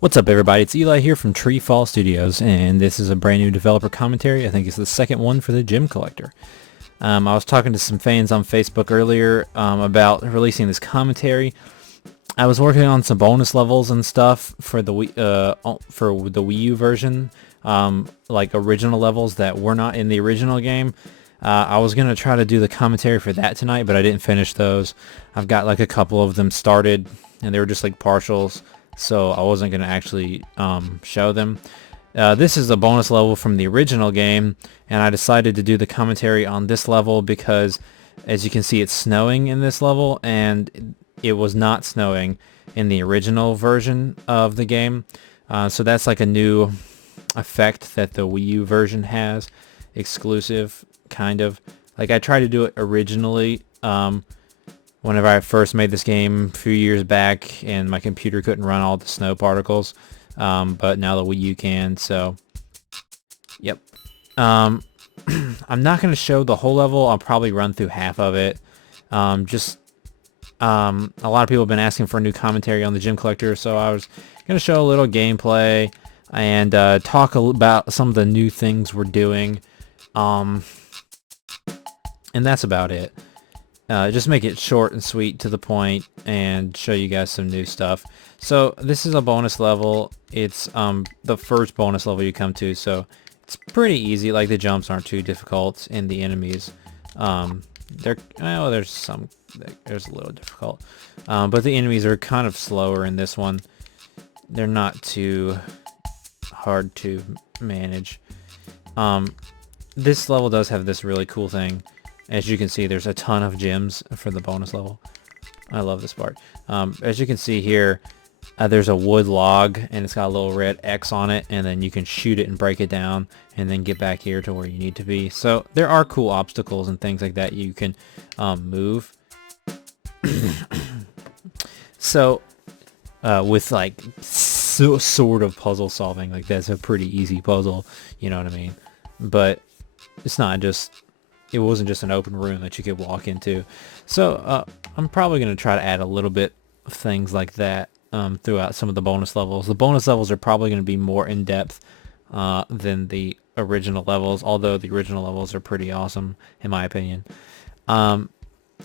What's up, everybody? It's Eli here from TreeFall Studios, and this is a brand new developer commentary. I think it's the second one for the Gem Collector. I was talking to some fans on Facebook earlier about releasing this commentary. I was working on some bonus levels and stuff for the Wii U version, like original levels that were not in the original game. I was gonna try to do the commentary for that tonight, but I didn't finish those. I've got like a couple of them started, and they were just like partials, so I wasn't gonna actually show them. This is a bonus level from the original game, and I decided to do the commentary on this level because, as you can see, it's snowing in this level, and it was not snowing in the original version of the game. So that's like a new effect that the Wii U version has, exclusive, kind of. Like, I tried to do it originally whenever I first made this game a few years back, and my computer couldn't run all the snow particles, but now the Wii U can, so yep. I'm not going to show the whole level. I'll probably run through half of it. A lot of people have been asking for a new commentary on the Gem Collector, so I was going to show a little gameplay and talk about some of the new things we're doing, and that's about it. Just make it short and sweet, to the point, and show you guys some new stuff. So this is a bonus level. It's the first bonus level you come to, so it's pretty easy. Like, the jumps aren't too difficult, and the enemies, there's a little difficult, but the enemies are kind of slower in this one. They're not too hard to manage. This level does have this really cool thing. As you can see, there's a ton of gems for the bonus level. I love this part. As you can see here, there's a wood log, and it's got a little red X on it, and then you can shoot it and break it down, and then get back here to where you need to be. So there are cool obstacles and things like that you can move. So with like sort of puzzle solving, like, that's a pretty easy puzzle, you know what I mean? But it's not just, it wasn't just an open room that you could walk into. So I'm probably going to try to add a little bit of things like that throughout some of the bonus levels. The bonus levels are probably going to be more in-depth than the original levels, although the original levels are pretty awesome, in my opinion.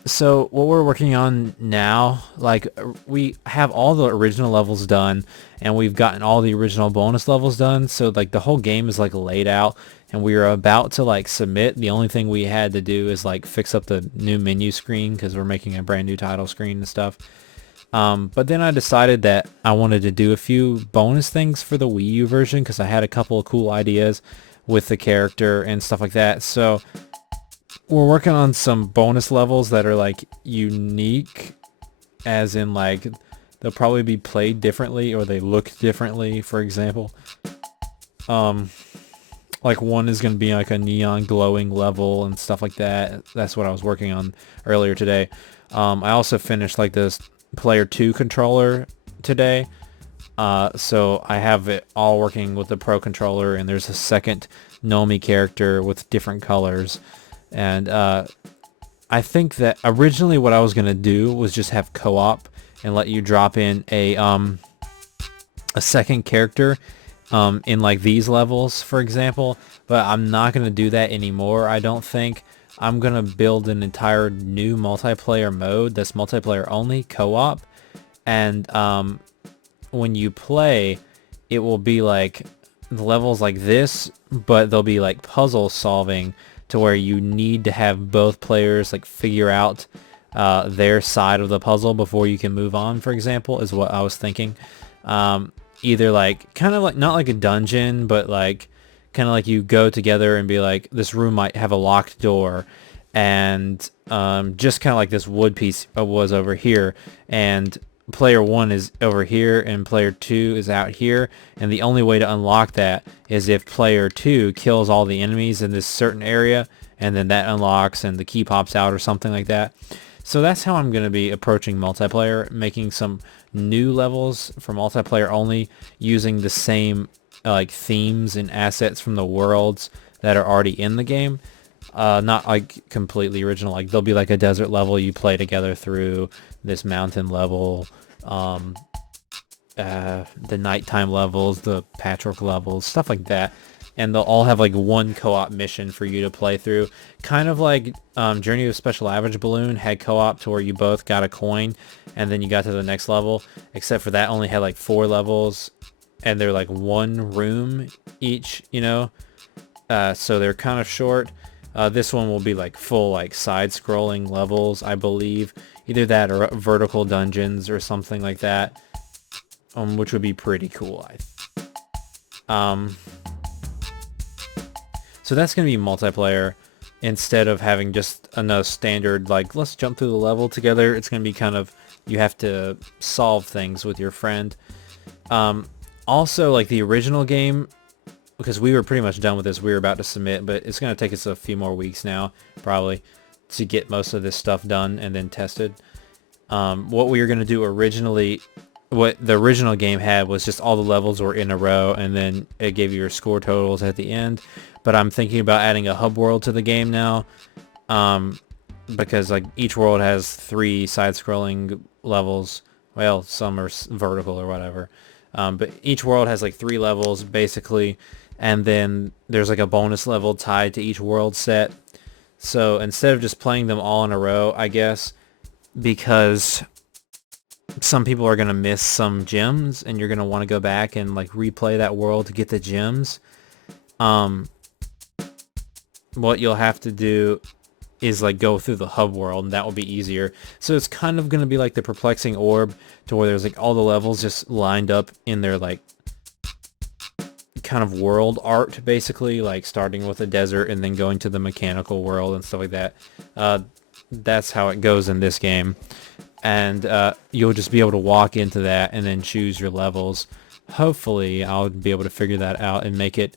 So what we're working on now, like, we have all the original levels done, and we've gotten all the original bonus levels done, so like the whole game is like laid out, and we are about to like submit. The only thing we had to do is like fix up the new menu screen, because we're making a brand new title screen and stuff. But then I decided that I wanted to do a few bonus things for the Wii U version, because I had a couple of cool ideas with the character and stuff like that. So we're working on some bonus levels that are like unique, as in like they'll probably be played differently, or they look differently. For example, like, one is going to be like a neon glowing level and stuff like that. That's what I was working on earlier today. I also finished like this player 2 controller today, so I have it all working with the Pro controller, and there's a second Nomi character with different colors. And I think that originally what I was going to do was just have co-op and let you drop in a second character in like these levels, for example, but I'm not going to do that anymore. I don't think. I'm going to build an entire new multiplayer mode that's multiplayer only, co-op, and when you play, it will be like the levels like this, but they'll be like puzzle solving, to where you need to have both players like figure out their side of the puzzle before you can move on, for example, is what I was thinking. Either like kind of like, not like a dungeon, but like kind of like you go together and be like, this room might have a locked door, and just kind of like this wood piece was over here, and player 1 is over here and player 2 is out here, and the only way to unlock that is if player 2 kills all the enemies in this certain area, and then that unlocks and the key pops out or something like that. So that's how I'm going to be approaching multiplayer, making some new levels for multiplayer only, using the same like themes and assets from the worlds that are already in the game. Not like completely original. Like, there'll be like a desert level you play together through, this mountain level, the nighttime levels, the patchwork levels, stuff like that. And they'll all have like one co-op mission for you to play through. Kind of like Journey of Special Average Balloon had co-op to where you both got a coin and then you got to the next level. Except for that only had like 4 levels and they're like one room each, you know. So they're kind of short. This one will be like full like side-scrolling levels, I believe. Either that or vertical dungeons or something like that. Which would be pretty cool. So that's going to be multiplayer instead of having just another standard, like, let's jump through the level together. It's going to be kind of, you have to solve things with your friend. Also, like the original game, because we were pretty much done with this, we were about to submit, but it's going to take us a few more weeks now, probably, to get most of this stuff done and then tested. What we were going to do originally, what the original game had was just all the levels were in a row and then it gave you your score totals at the end. But I'm thinking about adding a hub world to the game now, because like each world has 3 side-scrolling levels. Well, some are vertical or whatever, but each world has like 3 levels basically, and then there's like a bonus level tied to each world set. So instead of just playing them all in a row, I guess, because some people are going to miss some gems and you're going to want to go back and like replay that world to get the gems. What you'll have to do is like go through the hub world, and that will be easier. So it's kind of going to be like the perplexing orb, to where there's like all the levels just lined up in their like kind of world art, basically, like starting with a desert and then going to the mechanical world and stuff like that. That's how it goes in this game. And you'll just be able to walk into that and then choose your levels. Hopefully I'll be able to figure that out and make it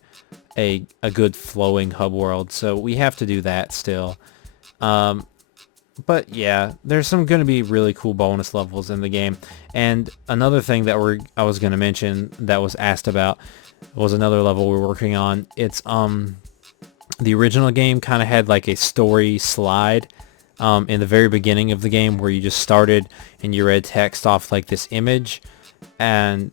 a good flowing hub world. So we have to do that still. But yeah, there's some going to be really cool bonus levels in the game. And another thing that I was going to mention that was asked about was another level we're working on. It's the original game kind of had like a story slide in the very beginning of the game, where you just started and you read text off like this image, and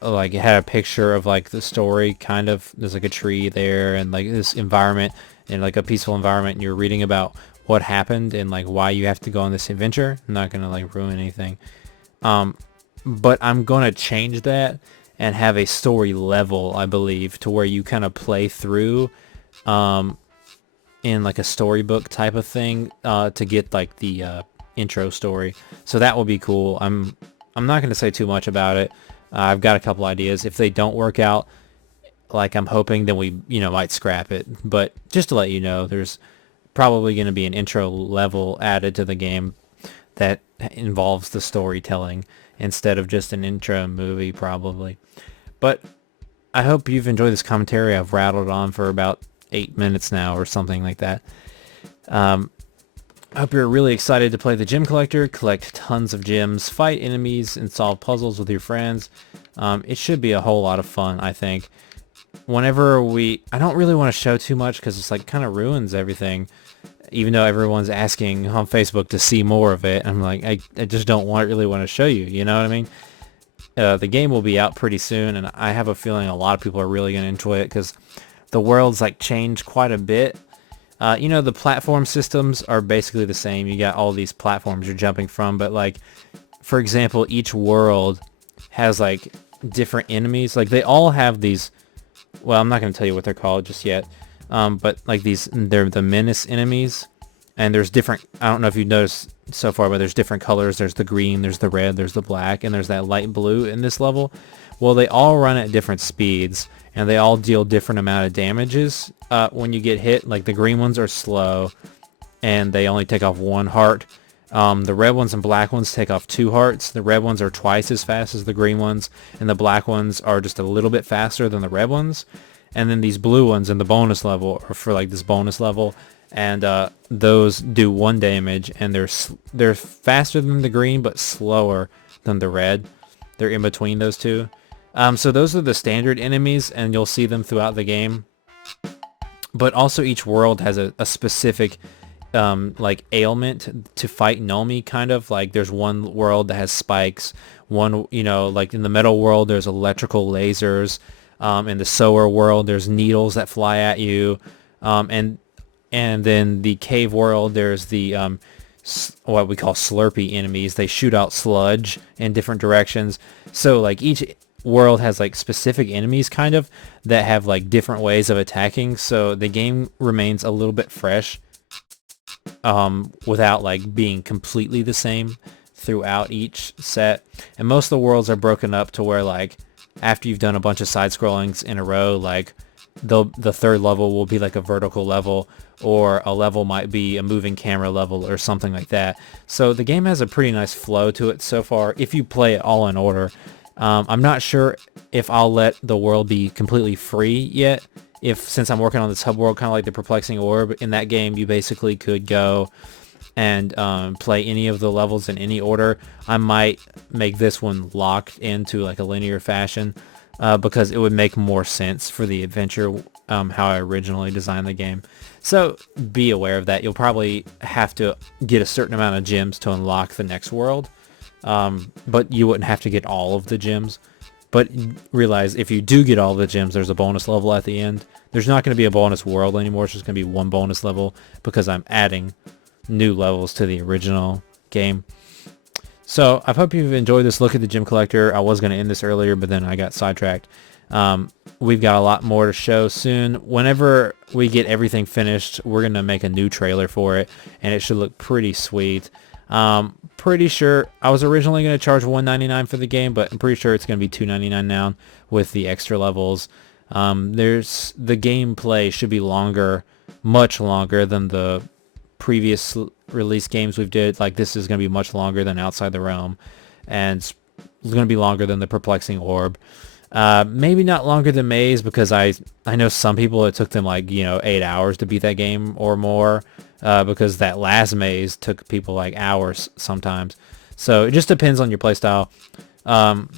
like it had a picture of like the story, kind of, there's like a tree there and like this environment and like a peaceful environment, and you're reading about what happened and like why you have to go on this adventure. I'm not gonna like ruin anything, but I'm gonna change that and have a story level, I believe, to where you kind of play through in like a storybook type of thing to get like the intro story. So that will be cool. I'm not going to say too much about it. I've got a couple ideas. If they don't work out like I'm hoping, then we might scrap it. But just to let you know, there's probably going to be an intro level added to the game that involves the storytelling instead of just an intro movie, probably. But I hope you've enjoyed this commentary. I've rattled on for about 8 minutes now or something like that. I hope you're really excited to play the Gem Collector, collect tons of gems, fight enemies, and solve puzzles with your friends. It should be a whole lot of fun, I think. I don't really want to show too much because it's like kind of ruins everything, even though everyone's asking on Facebook to see more of it. I'm like, I just don't really want to show you, you know what I mean? The game will be out pretty soon, and I have a feeling a lot of people are really going to enjoy it because the world's like changed quite a bit. The platform systems are basically the same. You got all these platforms you're jumping from, but like, for example, each world has like different enemies. Like they all have these, well, I'm not going to tell you what they're called just yet, but like they're the menace enemies, and there's different, I don't know if you've noticed so far, but there's different colors. There's the green, there's the red, there's the black, and there's that light blue in this level. Well, they all run at different speeds, and they all deal different amount of damages when you get hit. Like the green ones are slow, and they only take off 1 heart. The red ones and black ones take off 2 hearts. The red ones are twice as fast as the green ones, and the black ones are just a little bit faster than the red ones. And then these blue ones in the bonus level are for like this bonus level, and those do 1 damage, and they're faster than the green but slower than the red. They're in between those two. So those are the standard enemies, and you'll see them throughout the game. But also each world has a specific like ailment to fight Nomi, kind of like there's one world that has spikes, one, like in the metal world there's electrical lasers, in the sower world there's needles that fly at you, and then the cave world there's the what we call slurpy enemies. They shoot out sludge in different directions. So like each world has like specific enemies kind of that have like different ways of attacking. So the game remains a little bit fresh, without like being completely the same throughout each set. And most of the worlds are broken up to where like after you've done a bunch of side scrollings in a row, like the third level will be like a vertical level, or a level might be a moving camera level or something like that. So the game has a pretty nice flow to it so far if you play it all in order. I'm not sure if I'll let the world be completely free yet. Since I'm working on this hub world, kind of like the Perplexing Orb, in that game you basically could go and play any of the levels in any order. I might make this one locked into like a linear fashion, because it would make more sense for the adventure, how I originally designed the game. So be aware of that. You'll probably have to get a certain amount of gems to unlock the next world, but you wouldn't have to get all of the gems. But realize if you do get all the gems, there's a bonus level at the end. There's not going to be a bonus world anymore. It's just going to be one bonus level because I'm adding new levels to the original game. So I hope you've enjoyed this look at the Gem Collector. I was going to end this earlier, but then I got sidetracked. We've got a lot more to show soon. Whenever we get everything finished, we're going to make a new trailer for it, and it should look pretty sweet. Pretty sure I was originally going to charge $1.99 for the game, but I'm pretty sure it's going to be $2.99 now with the extra levels. The gameplay should be longer, much longer than the previous release games we've did. Like this is going to be much longer than Outside the Realm, and it's going to be longer than the Perplexing Orb. Maybe not longer than Maze, because I know some people it took them like 8 hours to beat that game or more, because that last Maze took people like hours sometimes. So it just depends on your playstyle. I'm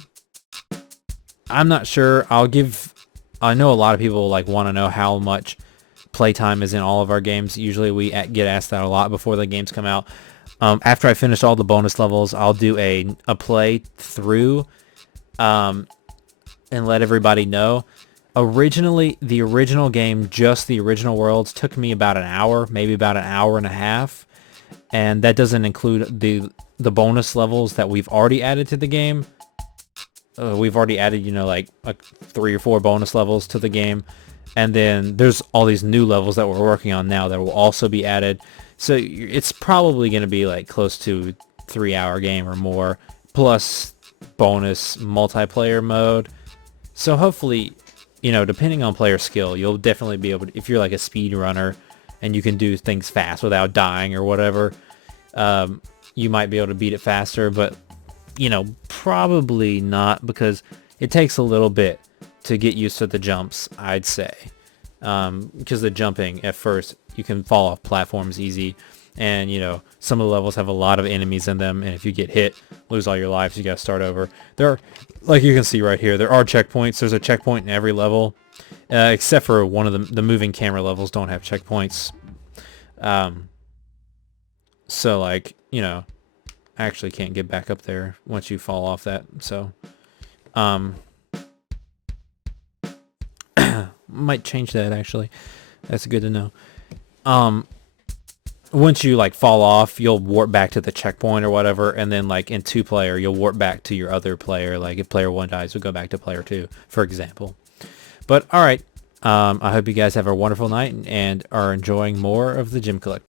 not sure. I know a lot of people like want to know how much playtime is in all of our games. Usually we get asked that a lot before the games come out. After I finish all the bonus levels, I'll do a play through, and let everybody know. Originally, the original game, just the original worlds, took me about an hour, maybe about an hour and a half, and that doesn't include the bonus levels that we've already added to the game. We've already added, like 3 or 4 bonus levels to the game, and then there's all these new levels that we're working on now that will also be added. So it's probably going to be like close to 3-hour game or more, plus bonus multiplayer mode. So hopefully, depending on player skill, you'll definitely be able to, if you're like a speed runner and you can do things fast without dying or whatever, you might be able to beat it faster, but probably not, because it takes a little bit to get used to the jumps, I'd say. Because the jumping at first, you can fall off platforms easy, and some of the levels have a lot of enemies in them, and if you get hit, lose all your lives, you gotta start over. There are, like you can see right here, there are checkpoints. There's a checkpoint in every level, except for one of the moving camera levels don't have checkpoints. So like, I actually can't get back up there once you fall off that, so might change that actually. That's good to know. Once you like fall off, you'll warp back to the checkpoint or whatever, and then like in 2-player, you'll warp back to your other player. Like if player 1 dies, we'll go back to player 2, for example. But all right, I hope you guys have a wonderful night and are enjoying more of the Gem Collector.